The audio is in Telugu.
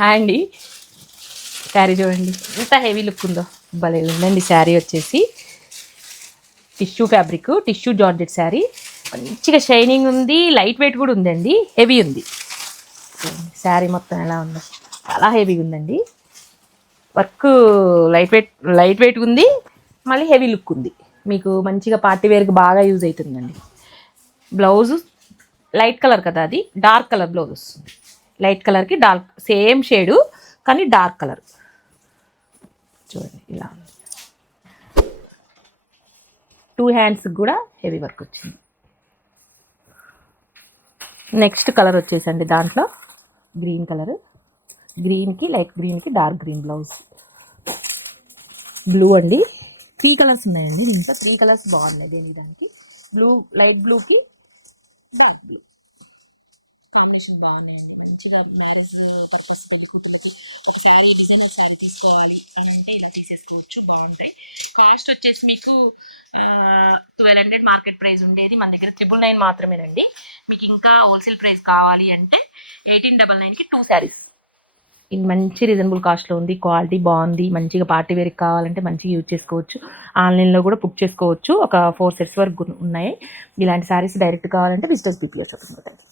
హాయ్ అండి. శారీ చూడండి ఎంత హెవీ లుక్ ఉందో, భలే ఉందండి. శారీ వచ్చేసి tissue fabric, tissue georgette sari, మంచిగా షైనింగ్ ఉంది, లైట్ వెయిట్ కూడా ఉందండి, హెవీ ఉంది. శారీ మొత్తం ఎలా ఉందో చాలా హెవీగా ఉందండి. వర్క్ లైట్ వెయిట్ ఉంది, మళ్ళీ హెవీ లుక్ ఉంది. మీకు మంచిగా పార్టీ వేర్కి బాగా యూజ్ అవుతుందండి. బ్లౌజు లైట్ కలర్ కదా, అది డార్క్ కలర్ బ్లౌజ్ వస్తుంది. లైట్ కలర్కి డార్క్ సేమ్ షేడు కానీ డార్క్ కలర్ చూడండి ఇలా ఉంది. 2 హ్యాండ్స్కి కూడా హెవీ వర్క్ వచ్చింది. నెక్స్ట్ కలర్ వచ్చేసండి దాంట్లో గ్రీన్ కలర్, గ్రీన్కి లైట్ గ్రీన్కి డార్క్ గ్రీన్ బ్లౌజ్. బ్లూ అండి, 3 కలర్స్ ఉన్నాయండి దీంట్లో. 3 కలర్స్ బాగున్నాయి దేని దానికి. బ్లూ, లైట్ బ్లూకి డార్క్ బ్లూ కాంబినేషన్ బాగున్నాయండి. మంచిగా మ్యారేజ్ పర్పస్ పెట్టుకుంటున్నది. ఒక శారీ డిజైనర్ శారీ తీసుకోవాలి అని అంటే ఇలా తీసేసుకోవచ్చు, బాగుంటాయి. కాస్ట్ వచ్చేసి మీకు 1200 మార్కెట్ ప్రైస్ ఉండేది, మన దగ్గర 999 మాత్రమేనండి. మీకు ఇంకా హోల్సేల్ ప్రైస్ కావాలి అంటే 1899కి 2 శారీస్. ఇది మంచి రీజనబుల్ కాస్ట్లో ఉంది, క్వాలిటీ బాగుంది. మంచిగా పార్టీ వేర్కి కావాలంటే మంచిగా యూజ్ చేసుకోవచ్చు. ఆన్లైన్లో కూడా బుక్ చేసుకోవచ్చు. ఒక 4 సెట్స్ వరకు ఉన్నాయి. ఇలాంటి శారీస్ డైరెక్ట్ కావాలంటే విజిటర్స్ బీపీఎస్ అవుతుంది.